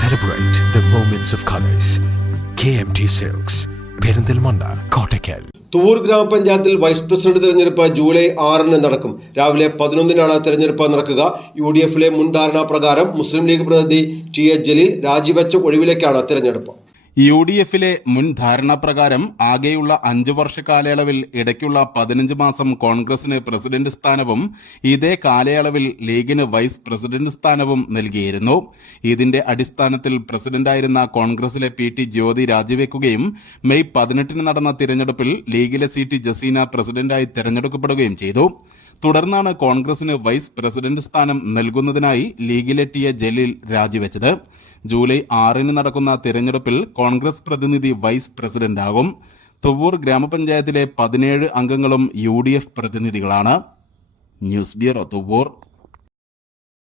Celebrate the moments of colors. KMT silks Perinthalmanna Kottakkal Thuvvur ഗ്രാമപഞ്ചായത്തിൽ vice president തെരഞ്ഞെടുപ്പ് July ആറിന് നടക്കും. രാവിലെ പതിനൊന്നിനാണ് തെരഞ്ഞെടുപ്പ് നടക്കുക. യു ഡി എഫിലെ മുൻ ധാരണാപ്രകാരം മുസ്ലിം ലീഗ് പ്രതിനിധി ടി എ ജലീൽ രാജിവെച്ച ഒഴിവിലേക്കാണ് തെരഞ്ഞെടുപ്പ്. യു ഡി എഫിലെ മുൻ ധാരണാപ്രകാരം ആകെയുള്ള അഞ്ചു വർഷ കാലയളവിൽ ഇടയ്ക്കുള്ള പതിനഞ്ച് മാസം കോൺഗ്രസിന് പ്രസിഡന്റ് സ്ഥാനവും ഇതേ കാലയളവിൽ ലീഗിന് വൈസ് പ്രസിഡന്റ് സ്ഥാനവും നൽകിയിരുന്നു. ഇതിന്റെ അടിസ്ഥാനത്തിൽ പ്രസിഡന്റായിരുന്ന കോൺഗ്രസിലെ പി ടി ജ്യോതി രാജിവെക്കുകയും മെയ് പതിനെട്ടിന് നടന്ന തിരഞ്ഞെടുപ്പിൽ ലീഗിലെ സി ടി ജസീന പ്രസിഡന്റായി തെരഞ്ഞെടുക്കപ്പെടുകയും ചെയ്തു. തുടർന്നാണ് കോൺഗ്രസിന് വൈസ് പ്രസിഡന്റ് സ്ഥാനം നൽകുന്നതിനായി ലീഗിലെത്തിയ ജലീൽ രാജിവെച്ചത്. ജൂലൈ ആറിന് നടക്കുന്ന തിരഞ്ഞെടുപ്പിൽ കോൺഗ്രസ് പ്രതിനിധി വൈസ് പ്രസിഡന്റാകും. തുവൂർ ഗ്രാമപഞ്ചായത്തിലെ പതിനേഴ് അംഗങ്ങളും യു പ്രതിനിധികളാണ്. News bureau Thuvvur.